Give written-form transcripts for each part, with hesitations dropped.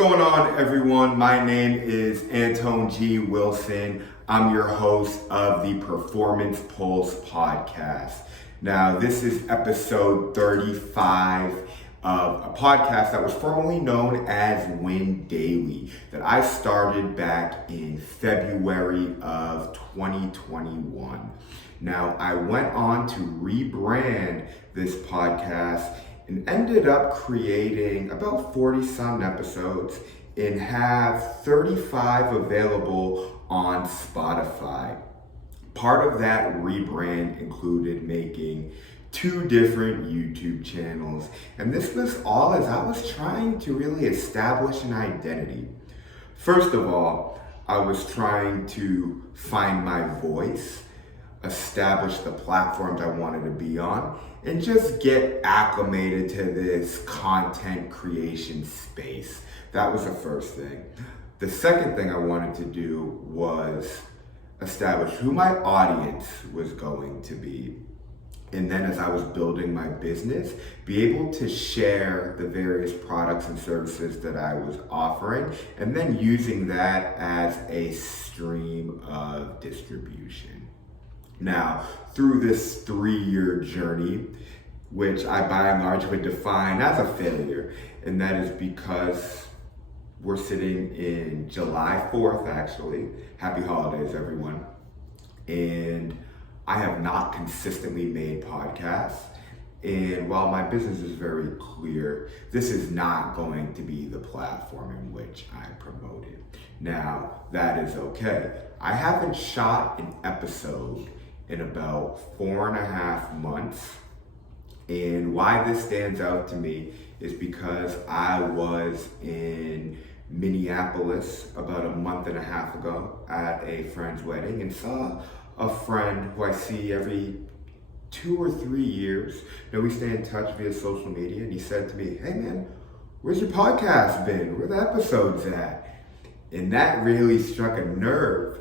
going on, everyone? My name is Antone G. Wilson. I'm your host of the Performance Pulse podcast. Now, this is episode 35 of a podcast that was formerly known as Win Daily that I started back in February of 2021. Now, I went on to rebrand this podcast and ended up creating about 40 some episodes and have 35 available on Spotify. Part of that rebrand included making 2 different YouTube channels, and this was all as I was trying to really establish an identity. First of all, I was trying to find my voice, establish the platforms I wanted to be on, and just get acclimated to this content creation space. That was the first thing. The second thing I wanted to do was establish who my audience was going to be. And then as I was building my business, be able to share the various products and services that I was offering, and then using that as a stream of distribution. Now, through this 3-year journey, which I by and large would define as a failure, and that is because we're sitting in July 4th, actually. Happy holidays, everyone. And I have not consistently made podcasts. And while my business is very clear, this is not going to be the platform in which I promote it. Now, that is okay. I haven't shot an episode in about 4.5 months. And why this stands out to me is because I was in Minneapolis about a month and a half ago at a friend's wedding and saw a friend who I see every 2 or 3 years. Now we stay in touch via social media, and he said to me, "Hey man, where's your podcast been? Where the episodes at?" And that really struck a nerve.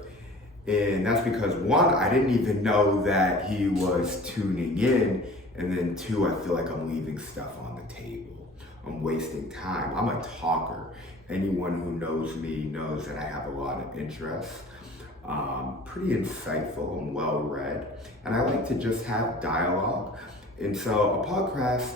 And that's because 1, I didn't even know that he was tuning in. And then 2, I feel like I'm leaving stuff on the table. I'm wasting time. I'm a talker. Anyone who knows me knows that I have a lot of interests. Pretty insightful and well-read. And I like to just have dialogue. And so a podcast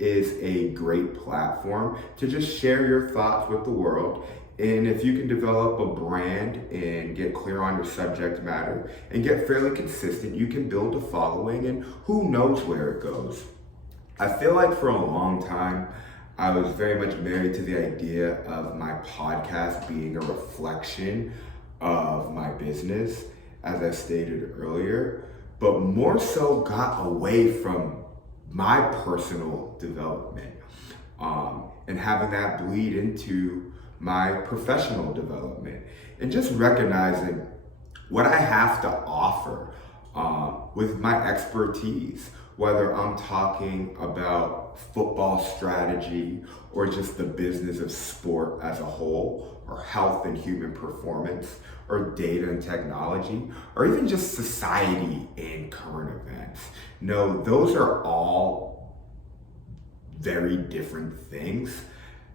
is a great platform to just share your thoughts with the world. And if you can develop a brand and get clear on your subject matter and get fairly consistent, you can build a following, and who knows where it goes. I feel like for a long time, I was very much married to the idea of my podcast being a reflection of my business, as I stated earlier, but more so got away from my personal development and having that bleed into my professional development, and just recognizing what I have to offer with my expertise, whether I'm talking about football strategy or just the business of sport as a whole, or health and human performance, or data and technology, or even just society and current events. No, those are all very different things.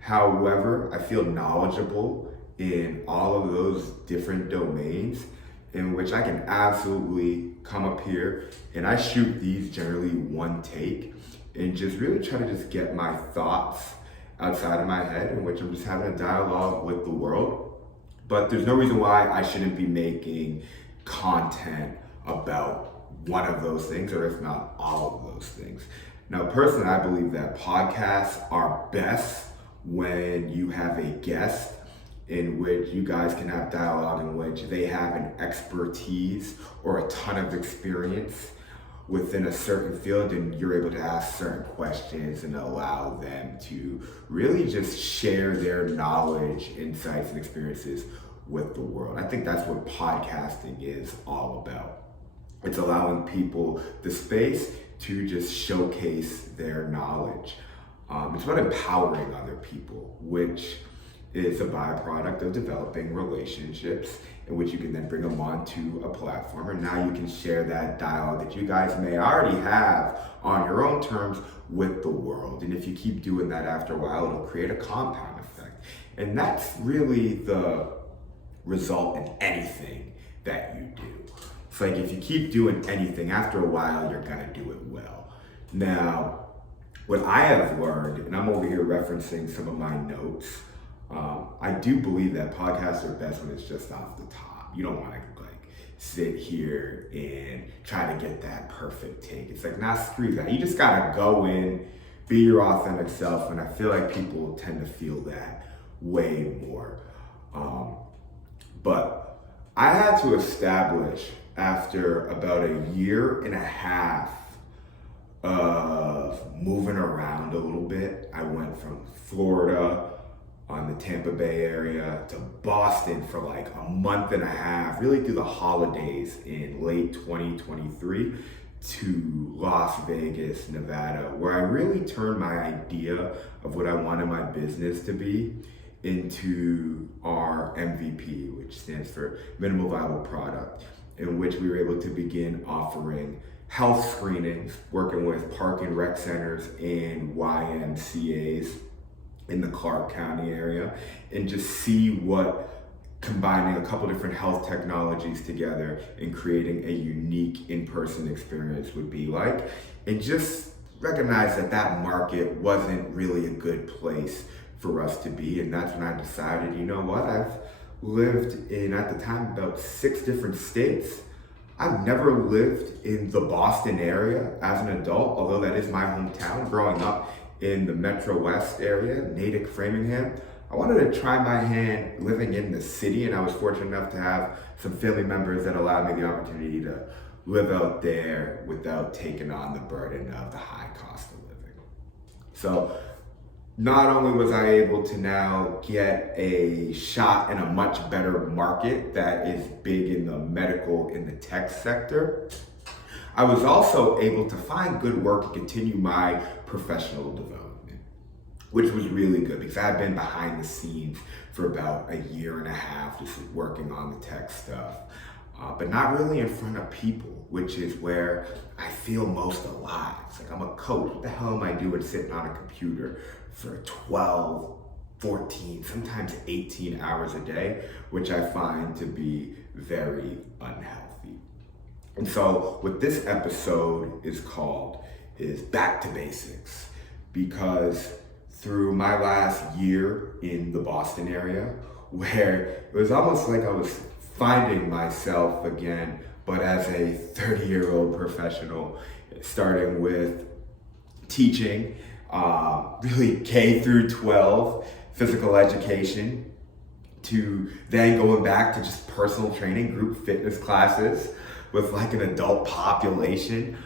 However, I feel knowledgeable in all of those different domains in which I can absolutely come up here, and I shoot these generally one take and just really try to just get my thoughts outside of my head, in which I'm just having a dialogue with the world. But there's no reason why I shouldn't be making content about one of those things, or if not all of those things. Now, personally, I believe that podcasts are best when you have a guest in which you guys can have dialogue, in which they have an expertise or a ton of experience within a certain field, and you're able to ask certain questions and allow them to really just share their knowledge, insights, and experiences with the world. I think that's what podcasting is all about. It's allowing people the space to just showcase their knowledge. It's about empowering other people, which is a byproduct of developing relationships in which you can then bring them onto a platform, and now you can share that dialogue that you guys may already have on your own terms with the world. And if you keep doing that, after a while, it'll create a compound effect. And that's really the result in anything that you do. It's like if you keep doing anything, after a while, you're gonna do it well. Now, what I have learned, and I'm over here referencing some of my notes, I do believe that podcasts are best when it's just off the top. You don't want to like sit here and try to get that perfect take. It's like, nah, screw that. You just gotta go in, be your authentic self, and I feel like people tend to feel that way more. But I had to establish after about a year and a half of moving around a little bit. I went from Florida on the Tampa Bay area to Boston for like a month and a half, really through the holidays in late 2023, to Las Vegas, Nevada, where I really turned my idea of what I wanted my business to be into our MVP, which stands for Minimal Viable Product, in which we were able to begin offering health screenings, working with park and rec centers and YMCAs in the Clark County area, and just see what combining a couple different health technologies together and creating a unique in-person experience would be like, and just recognize that that market wasn't really a good place for us to be. And that's when I decided, you know what, I've lived in, at the time, about 6 different states. I've never lived in the Boston area as an adult, although that is my hometown. Growing up in the Metro West area, Natick, Framingham, I wanted to try my hand living in the city, and I was fortunate enough to have some family members that allowed me the opportunity to live out there without taking on the burden of the high cost of living. So not only was I able to now get a shot in a much better market that is big in the medical, in the tech sector, I was also able to find good work and continue my professional development, which was really good because I've been behind the scenes for about a year and a half just working on the tech stuff, but not really in front of people, which is where I feel most alive. It's like, I'm a coach. What the hell am I doing sitting on a computer for 12, 14, sometimes 18 hours a day, which I find to be very unhealthy. And so what this episode is called is Back to Basics, because through my last year in the Boston area, where it was almost like I was finding myself again, but as a 30-year-old professional, starting with teaching, really K through 12 physical education, to then going back to just personal training, group fitness classes with like an adult population,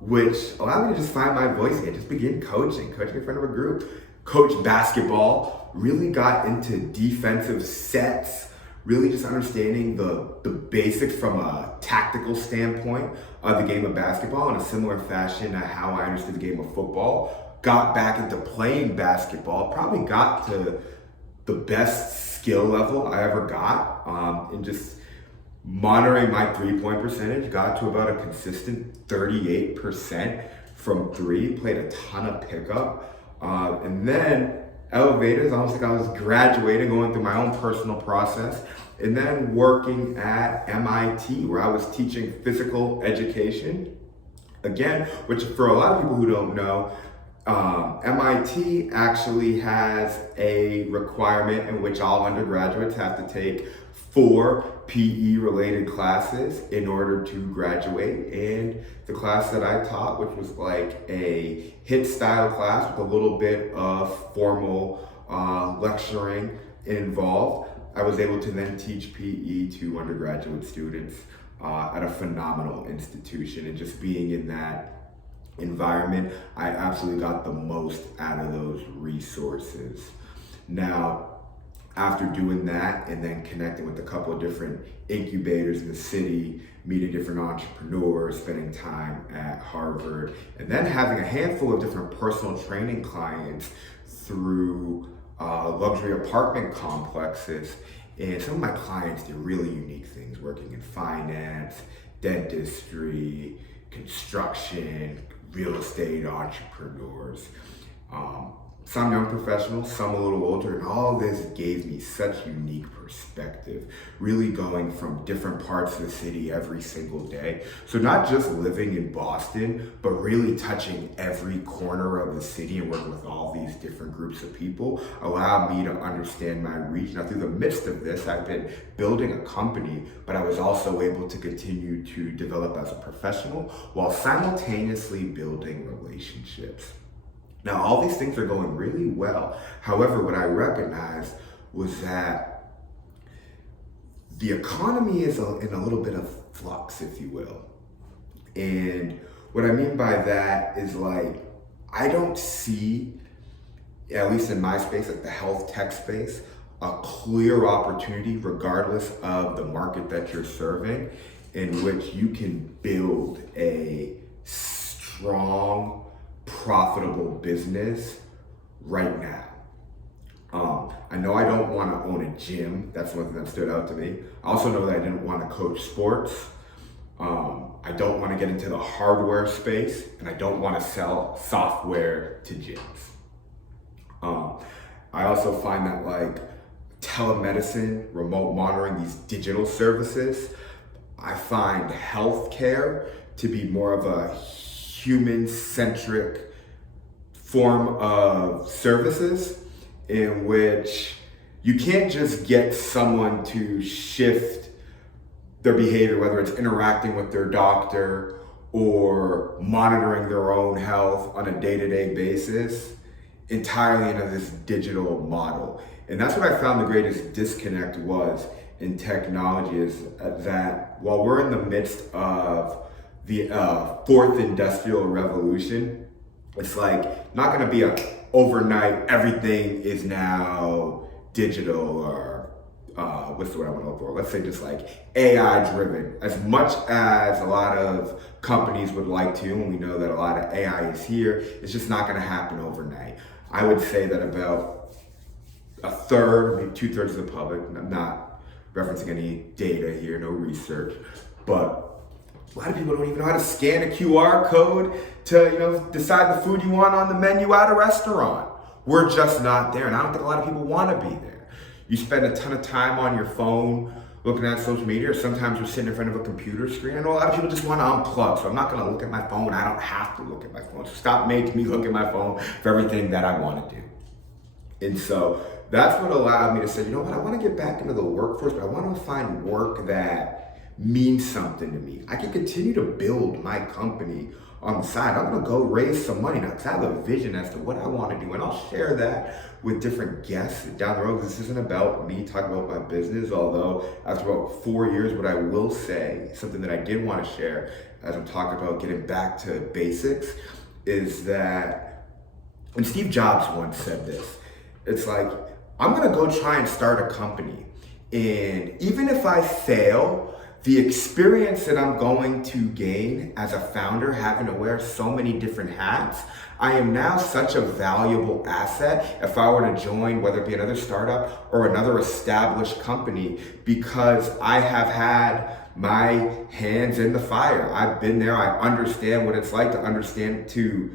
which allowed me to just find my voice again, just begin coaching in front of a group, coach basketball, really got into defensive sets, really just understanding the basics from a tactical standpoint of the game of basketball in a similar fashion to how I understood the game of football. Got back into playing basketball, probably got to the best skill level I ever got, and just monitoring my 3-point percentage, got to about a consistent 38% from 3, played a ton of pickup, and then elevated, almost like I was graduating, going through my own personal process, and then working at MIT, where I was teaching physical education. Again, which for a lot of people who don't know, MIT actually has a requirement in which all undergraduates have to take 4 PE related classes in order to graduate. And the class that I taught, which was like a HIT style class with a little bit of formal lecturing involved, I was able to then teach PE to undergraduate students at a phenomenal institution. And just being in that environment, I absolutely got the most out of those resources. Now, after doing that and then connecting with a couple of different incubators in the city, meeting different entrepreneurs, spending time at Harvard, and then having a handful of different personal training clients through luxury apartment complexes. And some of my clients did really unique things, working in finance, dentistry, construction, real estate entrepreneurs. some young professionals, some a little older, and all this gave me such unique perspective, really going from different parts of the city every single day. So not just living in Boston, but really touching every corner of the city and working with all these different groups of people allowed me to understand my reach. Now through the midst of this, I've been building a company, but I was also able to continue to develop as a professional while simultaneously building relationships. Now, all these things are going really well. However, what I recognized was that the economy is in a little bit of flux, if you will. And what I mean by that is like, I don't see, at least in my space, like the health tech space, a clear opportunity, regardless of the market that you're serving, in which you can build a strong, profitable business right now. I know I don't want to own a gym. That's one thing that stood out to me. I also know that I didn't want to coach sports. I don't want to get into the hardware space, and I don't want to sell software to gyms. I also find that like telemedicine, remote monitoring, these digital services, I find healthcare to be more of a human-centric form of services in which you can't just get someone to shift their behavior, whether it's interacting with their doctor or monitoring their own health on a day-to-day basis, entirely into this digital model. And that's what I found the greatest disconnect was in technology, is that while we're in the midst of the fourth industrial revolution, it's like not gonna be a overnight, everything is now digital, or what's the word I want to look for? Let's say just like AI driven. As much as a lot of companies would like to, and we know that a lot of AI is here, it's just not gonna happen overnight. I would say that about a third, maybe 2/3 of the public, I'm not referencing any data here, no research, but a lot of people don't even know how to scan a QR code to, decide the food you want on the menu at a restaurant. We're just not there, and I don't think a lot of people want to be there. You spend a ton of time on your phone looking at social media, or sometimes you're sitting in front of a computer screen. I know a lot of people just want to unplug, so I'm not going to look at my phone when I don't have to look at my phone. So stop making me look at my phone for everything that I want to do. And so that's what allowed me to say, you know what, I want to get back into the workforce, but I want to find work that means something to me. I can continue to build my company on the side. I'm gonna go raise some money now because I have a vision as to what I want to do, and I'll share that with different guests down the road. This isn't about me talking about my business, although after about 4 years, what I will say, something that I did want to share as I'm talking about getting back to basics, is that, and Steve Jobs once said this, it's like, I'm gonna go try and start a company, and even if I fail, the experience that I'm going to gain as a founder, having to wear so many different hats, I am now such a valuable asset if I were to join, whether it be another startup or another established company, because I have had my hands in the fire. I've been there. I understand what it's like to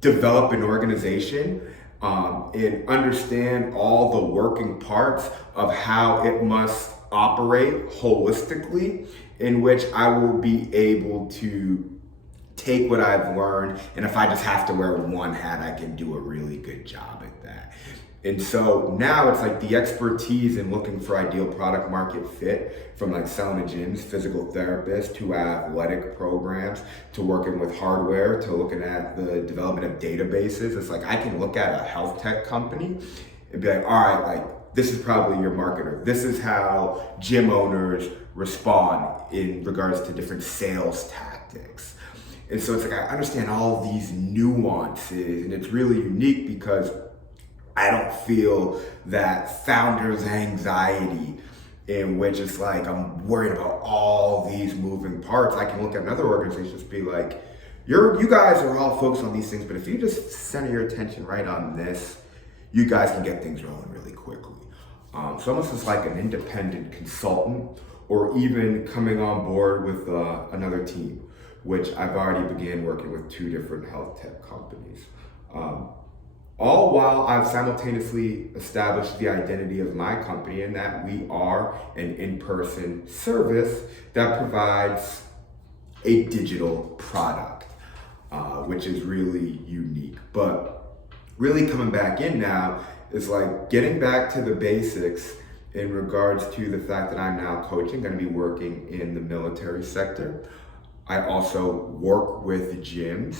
develop an organization, and understand all the working parts of how it must operate holistically, in which I will be able to take what I've learned, and if I just have to wear one hat, I can do a really good job at that. And so now it's like the expertise in looking for ideal product market fit, from like selling to gyms, physical therapists, to athletic programs, to working with hardware, to looking at the development of databases. It's like I can look at a health tech company and be like, all right, like this is probably your marketer. This is how gym owners respond in regards to different sales tactics. And so it's like I understand all these nuances, and it's really unique because I don't feel that founder's anxiety, in which it's like I'm worried about all these moving parts. I can look at another organization and be like, you guys are all focused on these things, but if you just center your attention right on this, you guys can get things rolling really quickly. So almost as like an independent consultant, or even coming on board with another team, which I've already began working with 2 different health tech companies. all while I've simultaneously established the identity of my company and that we are an in-person service that provides a digital product, which is really unique. But really coming back in now is like getting back to the basics in regards to the fact that I'm now coaching, going to be working in the military sector. I also work with gyms,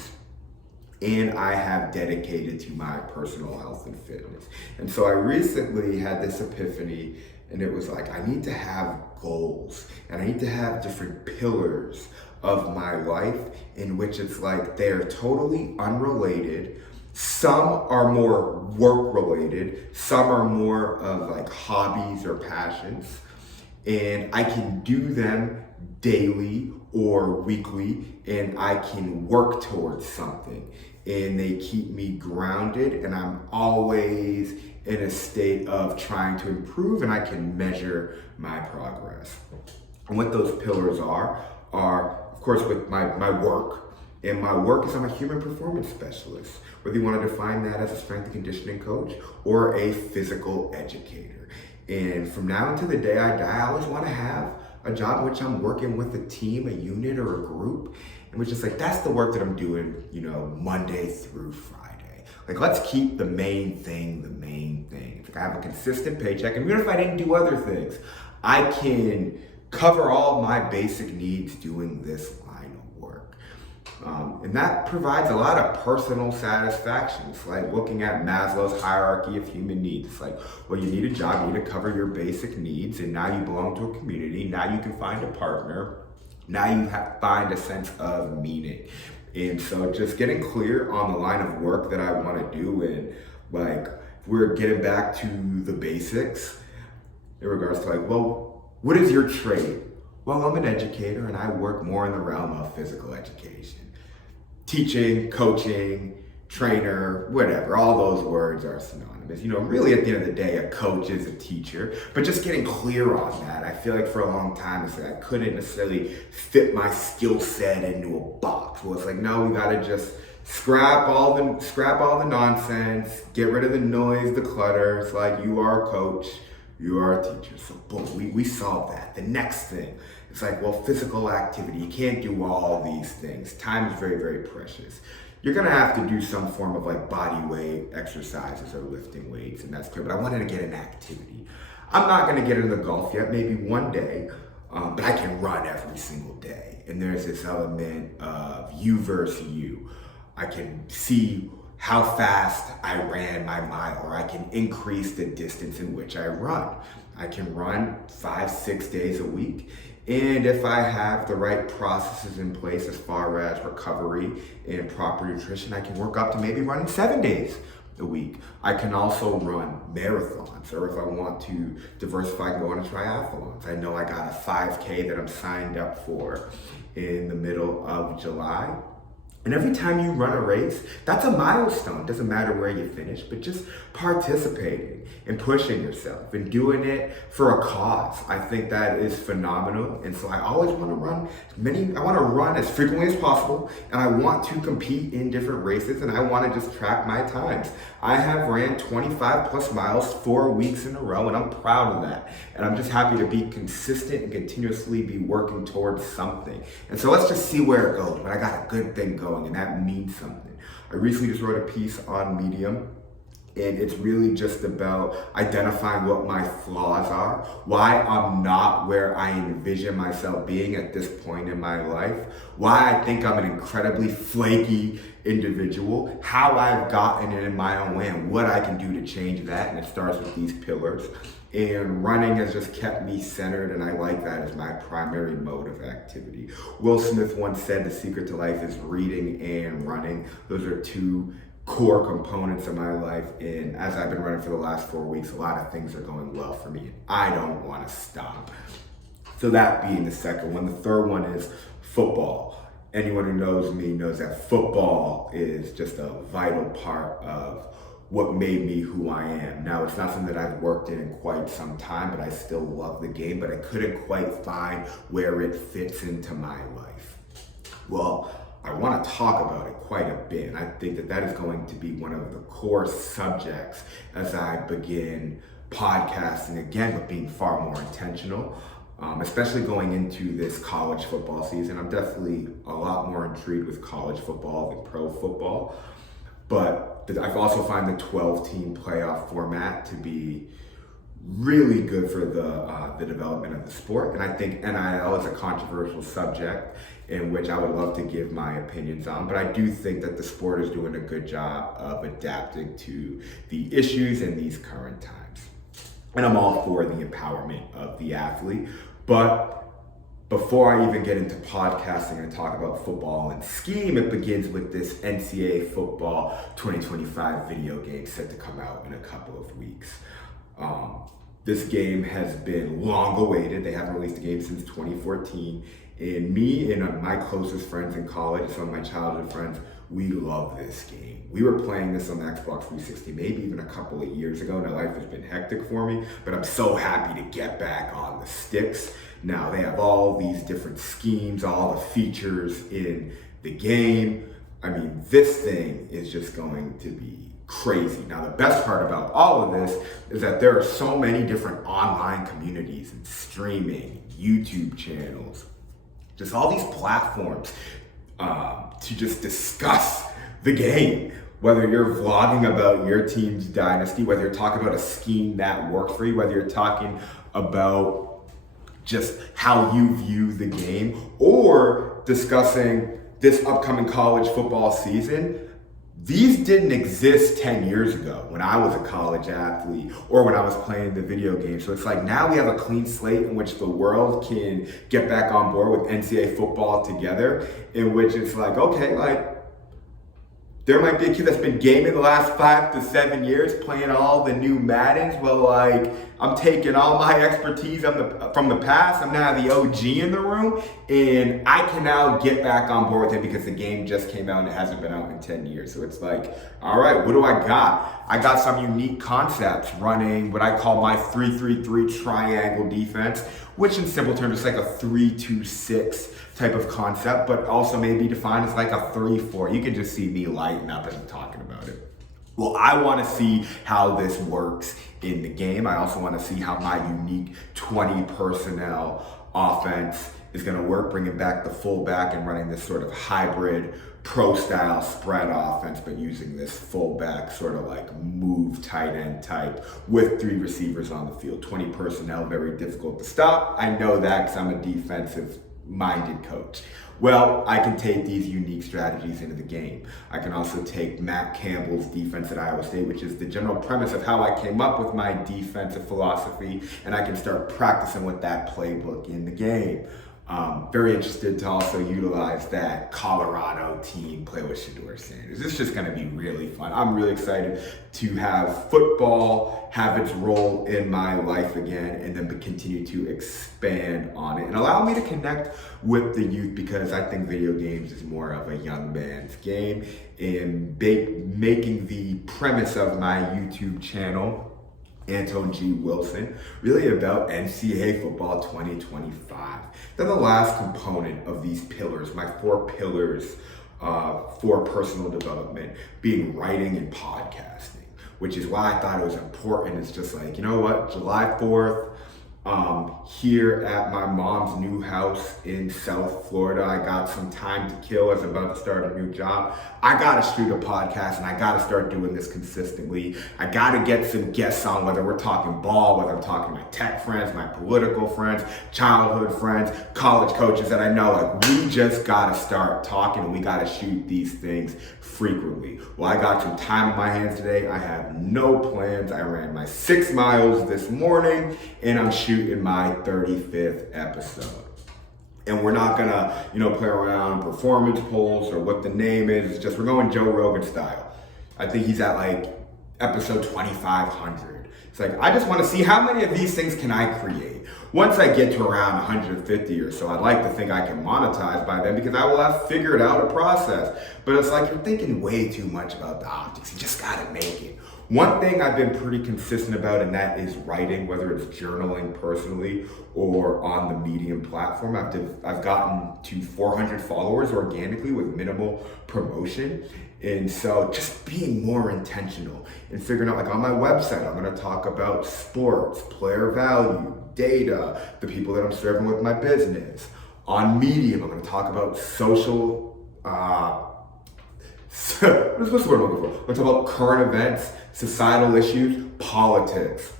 and I have dedicated to my personal health and fitness. And so I recently had this epiphany, and it was like, I need to have goals, and I need to have different pillars of my life in which it's like they're totally unrelated. Some are more work related, some are more of like hobbies or passions, and I can do them daily or weekly, and I can work towards something, and they keep me grounded, and I'm always in a state of trying to improve, and I can measure my progress. And what those pillars are of course with my work, and my work is I'm a human performance specialist, whether you want to define that as a strength and conditioning coach or a physical educator. And from now until the day I die, I always want to have a job in which I'm working with a team, a unit, or a group, and which is like, that's the work that I'm doing, Monday through Friday. Like, let's keep the main thing the main thing. It's like I have a consistent paycheck, and even if I didn't do other things, I can cover all my basic needs doing this line of work. And that provides a lot of personal satisfaction. It's like looking at Maslow's hierarchy of human needs. It's like, well, you need a job, you need to cover your basic needs, and now you belong to a community, now you can find a partner, now you find a sense of meaning. And so just getting clear on the line of work that I want to do, and like, we're getting back to the basics in regards to like, well, what is your trade? Well, I'm an educator, and I work more in the realm of physical education. Teaching, coaching, trainer, whatever, all those words are synonymous. Really at the end of the day, a coach is a teacher, but just getting clear on that. I feel like for a long time, it's like I couldn't necessarily fit my skill set into a box. Well, it's like, no, we gotta just scrap all the nonsense, get rid of the noise, the clutter. It's like, you are a coach, you are a teacher. So boom, we solved that. The next thing, it's like, well, physical activity, you can't do all these things. Time is very, very precious. You're gonna have to do some form of like body weight exercises or lifting weights, and that's clear, but I wanted to get an activity. I'm not gonna get into golf yet, maybe one day, but I can run every single day. And there's this element of you versus you. I can see how fast I ran my mile, or I can increase the distance in which I run. I can run 5-6 days a week. And if I have the right processes in place as far as recovery and proper nutrition, I can work up to maybe running 7 days a week. I can also run marathons, or if I want to diversify, I can go on a triathlons. I know I got a 5K that I'm signed up for in the middle of July. And every time you run a race, that's a milestone. Doesn't matter where you finish, but just participating and pushing yourself and doing it for a cause. I think that is phenomenal. And so I always want to run as frequently as possible, and I want to compete in different races, and I want to just track my times. I have ran 25 plus miles 4 weeks in a row, and I'm proud of that. And I'm just happy to be consistent and continuously be working towards something. And so let's just see where it goes. But I got a good thing going, and that means something. I recently just wrote a piece on Medium, and it's really just about identifying what my flaws are, why I'm not where I envision myself being at this point in my life, why I think I'm an incredibly flaky individual, how I've gotten it in my own way, and what I can do to change that. And it starts with these pillars. And running has just kept me centered, and I like that as my primary mode of activity. Will Smith once said the secret to life is reading and running. Those are two core components of my life, and as I've been running for the last 4 weeks, a lot of things are going well for me. I don't want to stop. So that being the second one. The third one is football. Anyone who knows me knows that football is just a vital part of what made me who I am. Now, it's not something that I've worked in quite some time, but I still love the game, but I couldn't quite find where it fits into my life. Well, I want to talk about it quite a bit. And I think that that is going to be one of the core subjects as I begin podcasting again, but being far more intentional, especially going into this college football season. I'm definitely a lot more intrigued with college football than pro football. But I also find the 12-team playoff format to be really good for the development of the sport. And I think NIL is a controversial subject in which I would love to give my opinions on, but I do think that the sport is doing a good job of adapting to the issues in these current times. And I'm all for the empowerment of the athlete. But before I even get into podcasting and talk about football and scheme, it begins with this NCAA Football 2025 video game set to come out in a couple of weeks. This game has been long awaited. They haven't released a game since 2014. And me and my closest friends in college, some of my childhood friends, we love this game. We were playing this on the Xbox 360 maybe even a couple of years ago. Now life has been hectic for me, but I'm so happy to get back on the sticks. Now they have all these different schemes, all the features in the game. I mean, this thing is just going to be crazy. Now, the best part about all of this is that there are so many different online communities and streaming, YouTube channels, just all these platforms to just discuss the game. Whether you're vlogging about your team's dynasty, whether you're talking about a scheme that works for you, whether you're talking about just how you view the game, or discussing this upcoming college football season. These didn't exist 10 years ago when I was a college athlete or when I was playing the video game. So it's like now we have a clean slate in which the world can get back on board with NCAA football together, in which it's like, okay, like there might be a kid that's been gaming the last 5 to 7 years, playing all the new Maddens. Well, like I'm taking all my expertise from the past. I'm now the OG in the room, and I can now get back on board with it because the game just came out and it hasn't been out in 10 years. So it's like, all right, what do I got? I got some unique concepts running what I call my 3-3-3 triangle defense, which in simple terms is like a 3-2-6 type of concept, but also may be defined as like a 3-4. You can just see me lighting up as I'm talking about it. Well, I want to see how this works in the game. I also want to see how my unique 20 personnel offense is going to work, bringing back the fullback and running this sort of hybrid pro style spread offense, but using this fullback sort of like move tight end type with 3 receivers on the field. 20 personnel, very difficult to stop. I know that because I'm a defensive minded coach. Well, I can take these unique strategies into the game. I can also take Matt Campbell's defense at Iowa State, which is the general premise of how I came up with my defensive philosophy, and I can start practicing with that playbook in the game. Very interested to also utilize that Colorado team, play with Shedeur Sanders. It's just going to be really fun. I'm really excited to have football have its role in my life again, and then continue to expand on it and allow me to connect with the youth, because I think video games is more of a young man's game. And making the premise of my YouTube channel, Anton G. Wilson, really about NCAA football 2025. Then the last component of these pillars, my 4 pillars for personal development, being writing and podcasting, which is why I thought it was important. It's just like, you know what, July 4th, here at my mom's new house in South Florida, I got some time to kill as I'm about to start a new job. I gotta shoot a podcast, and I gotta start doing this consistently. I gotta get some guests on, whether we're talking ball, whether I'm talking to my tech friends, my political friends, childhood friends, college coaches that I know. Like, we just gotta start talking, and we gotta shoot these things frequently. Well, I got some time on my hands today. I have no plans. I ran my 6 miles this morning, and I'm shooting my 35th episode. And we're not gonna, play around performance polls or what the name is. It's just, we're going Joe Rogan style. I think he's at like episode 2,500. It's like, I just want to see how many of these things can I create. Once I get to around 150 or so, I'd like to think I can monetize by then, because I will have figured out a process. But it's like, you're thinking way too much about the optics. You just gotta make it. One thing I've been pretty consistent about, and that is writing, whether it's journaling personally or on the Medium platform. I've gotten to 400 followers organically with minimal promotion. And so just being more intentional and figuring out, like on my website, I'm going to talk about sports, player value, data, the people that I'm serving with my business. On Medium, I'm going to talk about social, what's the word I'm looking for? We're talking about current events, societal issues, politics.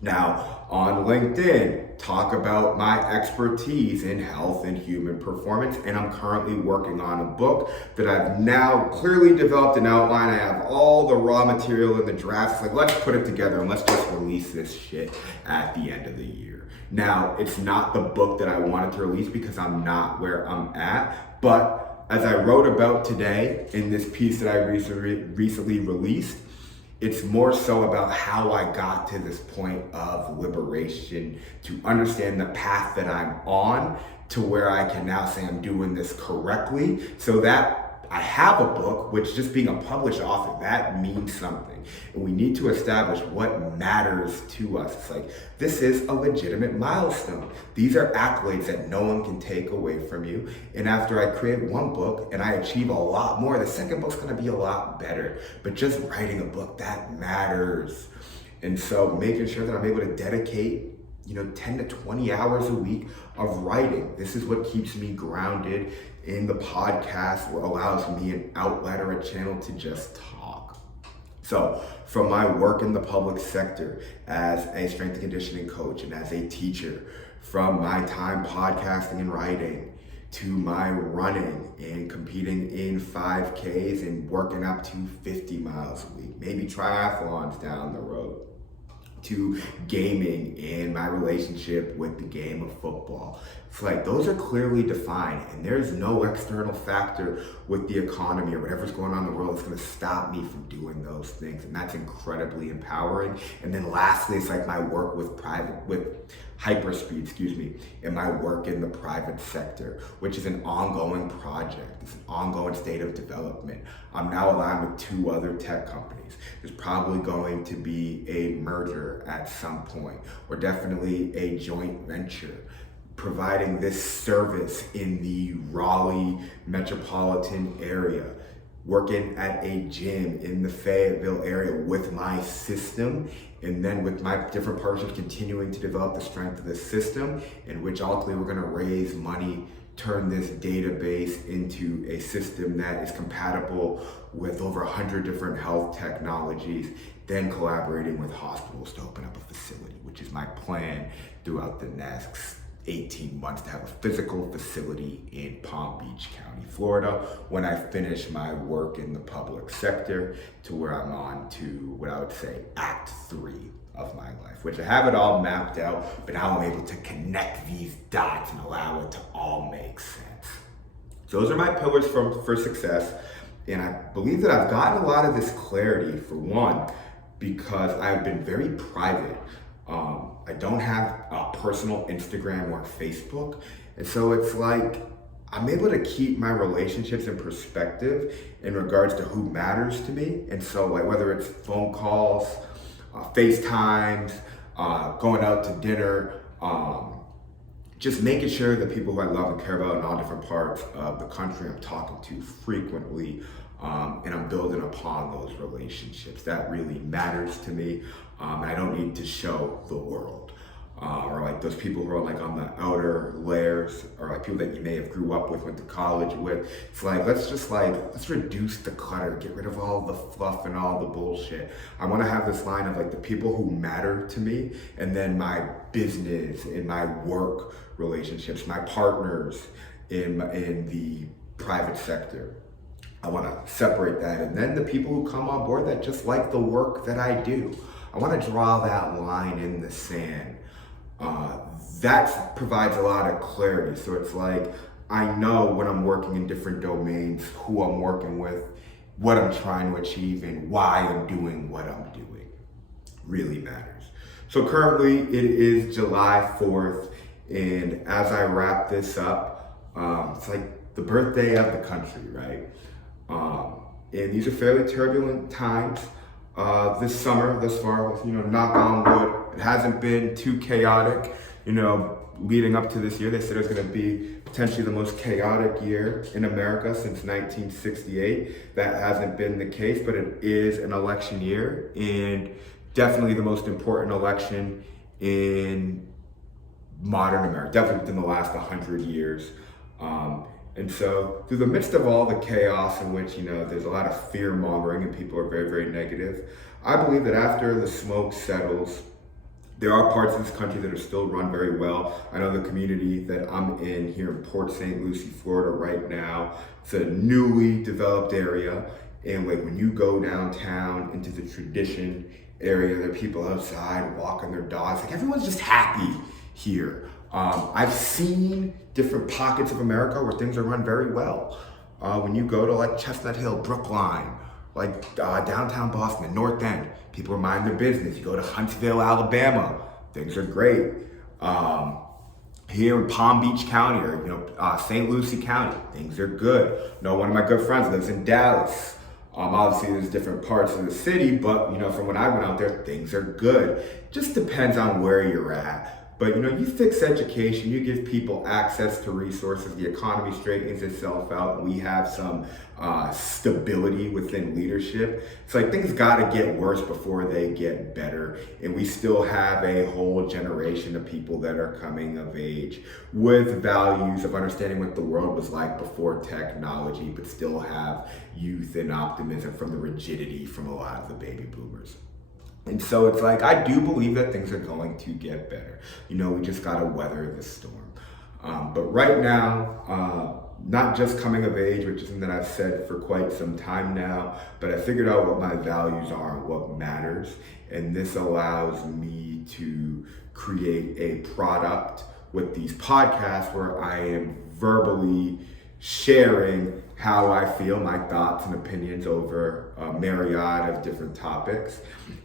Now, on LinkedIn, talk about my expertise in health and human performance. And I'm currently working on a book that I've now clearly developed an outline. I have all the raw material in the drafts. Like, let's put it together and let's just release this shit at the end of the year. Now, it's not the book that I wanted to release because I'm not where I'm at, but as I wrote about today in this piece that I recently released, it's more so about how I got to this point of liberation, to understand the path that I'm on, to where I can now say I'm doing this correctly, so that I have a book, which just being a published author, that means something. And we need to establish what matters to us. It's like, this is a legitimate milestone. These are accolades that no one can take away from you. And after I create one book and I achieve a lot more, the second book's gonna be a lot better. But just writing a book, that matters. And so making sure that I'm able to dedicate 10 to 20 hours a week of writing. This is what keeps me grounded in the podcast, what allows me an outlet or a channel to just talk. So from my work in the public sector as a strength and conditioning coach and as a teacher, from my time podcasting and writing to my running and competing in 5Ks and working up to 50 miles a week, maybe triathlons down the road, to gaming and my relationship with the game of football. It's like, those are clearly defined, and there's no external factor with the economy or whatever's going on in the world that's gonna stop me from doing those things. And that's incredibly empowering. And then lastly, it's like my work with Hyperspeed, and my work in the private sector, which is an ongoing project. It's an ongoing state of development. I'm now aligned with 2 other tech companies. There's probably going to be a merger at some point, or definitely a joint venture, providing this service in the Raleigh metropolitan area, working at a gym in the Fayetteville area with my system, and then with my different partnerships continuing to develop the strength of the system, in which ultimately we're gonna raise money, turn this database into a system that is compatible with over 100 different health technologies, then collaborating with hospitals to open up a facility, which is my plan throughout the next 18 months, to have a physical facility in Palm Beach County, Florida, when I finish my work in the public sector, to where I'm on to what I would say Act 3 of my life, which I have it all mapped out, but now I'm able to connect these dots and allow it to all make sense. Those are my pillars for success. And I believe that I've gotten a lot of this clarity, for one, because I've been very private. I don't have a personal Instagram or Facebook. And so it's like, I'm able to keep my relationships in perspective in regards to who matters to me. And so, like, whether it's phone calls, FaceTimes, going out to dinner, just making sure that people who I love and care about in all different parts of the country I'm talking to frequently, and I'm building upon those relationships. That really matters to me. I don't need to show the world. Or like those people who are like on the outer layers, or like people that you may have grew up with, went to college with. It's like, let's reduce the clutter, get rid of all the fluff and all the bullshit. I want to have this line of like the people who matter to me, and then my business and my work relationships, my partners in the private sector. I want to separate that, and then the people who come on board that just like the work that I do. I want to draw that line in the sand. That provides a lot of clarity. So it's like, I know when I'm working in different domains, who I'm working with, what I'm trying to achieve, and why I'm doing what I'm doing. Really matters. So currently it is July 4th, and as I wrap this up, it's like the birthday of the country, right? And these are fairly turbulent times. this summer thus far. Knock on wood, it hasn't been too chaotic. Leading up to this year, they said it was going to be potentially the most chaotic year in America since 1968. That hasn't been the case, but it is an election year, and definitely the most important election in modern America, definitely within the last 100 years. And so through the midst of all the chaos in which, there's a lot of fear mongering and people are very, very negative, I believe that after the smoke settles, there are parts of this country that are still run very well. I know the community that I'm in here in Port St. Lucie, Florida right now, it's a newly developed area. And when you go downtown into the tradition area, there are people outside walking their dogs. Everyone's just happy here. I've seen different pockets of America where things are run very well. When you go to Chestnut Hill, Brookline, downtown Boston, North End, people are minding their business. You go to Huntsville, Alabama, things are great. Here in Palm Beach County or St. Lucie County, things are good. One of my good friends lives in Dallas. Obviously there's different parts of the city, but from when I went out there, things are good. Just depends on where you're at. But you fix education, you give people access to resources, the economy straightens itself out, we have some stability within leadership. It's things gotta get worse before they get better. And we still have a whole generation of people that are coming of age with values of understanding what the world was like before technology, but still have youth and optimism from the rigidity from a lot of the baby boomers. And so it's I do believe that things are going to get better. We just gotta weather the storm. But right now, not just coming of age, which is something that I've said for quite some time now, but I figured out what my values are and what matters. And this allows me to create a product with these podcasts where I am verbally sharing how I feel, my thoughts and opinions over a myriad of different topics.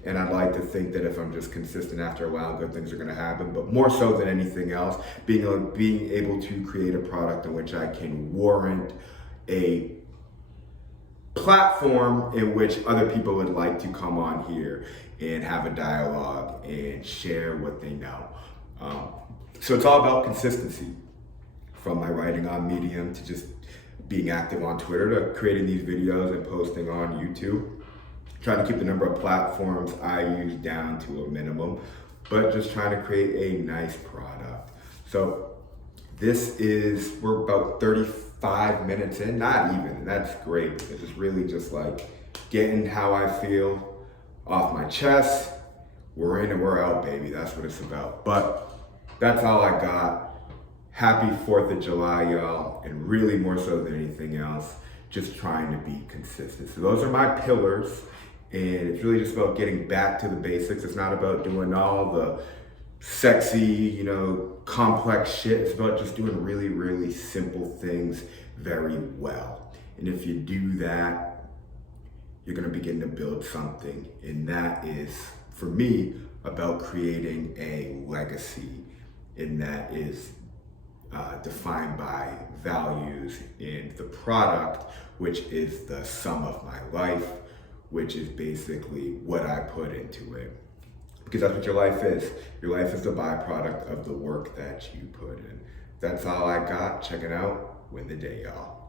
And I'd like to think that if I'm just consistent after a while, good things are gonna happen. But more so than anything else, being able to create a product in which I can warrant a platform in which other people would like to come on here and have a dialogue and share what they know. So it's all about consistency, from my writing on Medium to just being active on Twitter to creating these videos and posting on YouTube. Trying to keep the number of platforms I use down to a minimum, but just trying to create a nice product. So we're about 35 minutes in, not even, that's great. It's just really just getting how I feel off my chest. We're in and we're out, baby. That's what it's about. But that's all I got. Happy 4th of July, y'all, and really more so than anything else, just trying to be consistent. So those are my pillars, and it's really just about getting back to the basics. It's not about doing all the sexy, complex shit. It's about just doing really, really simple things very well. And if you do that, you're gonna begin to build something. And that is, for me, about creating a legacy, and that is defined by values in the product, which is the sum of my life, which is basically what I put into it. Because that's what your life is. Your life is the byproduct of the work that you put in. That's all I got. Check it out. Win the day, y'all.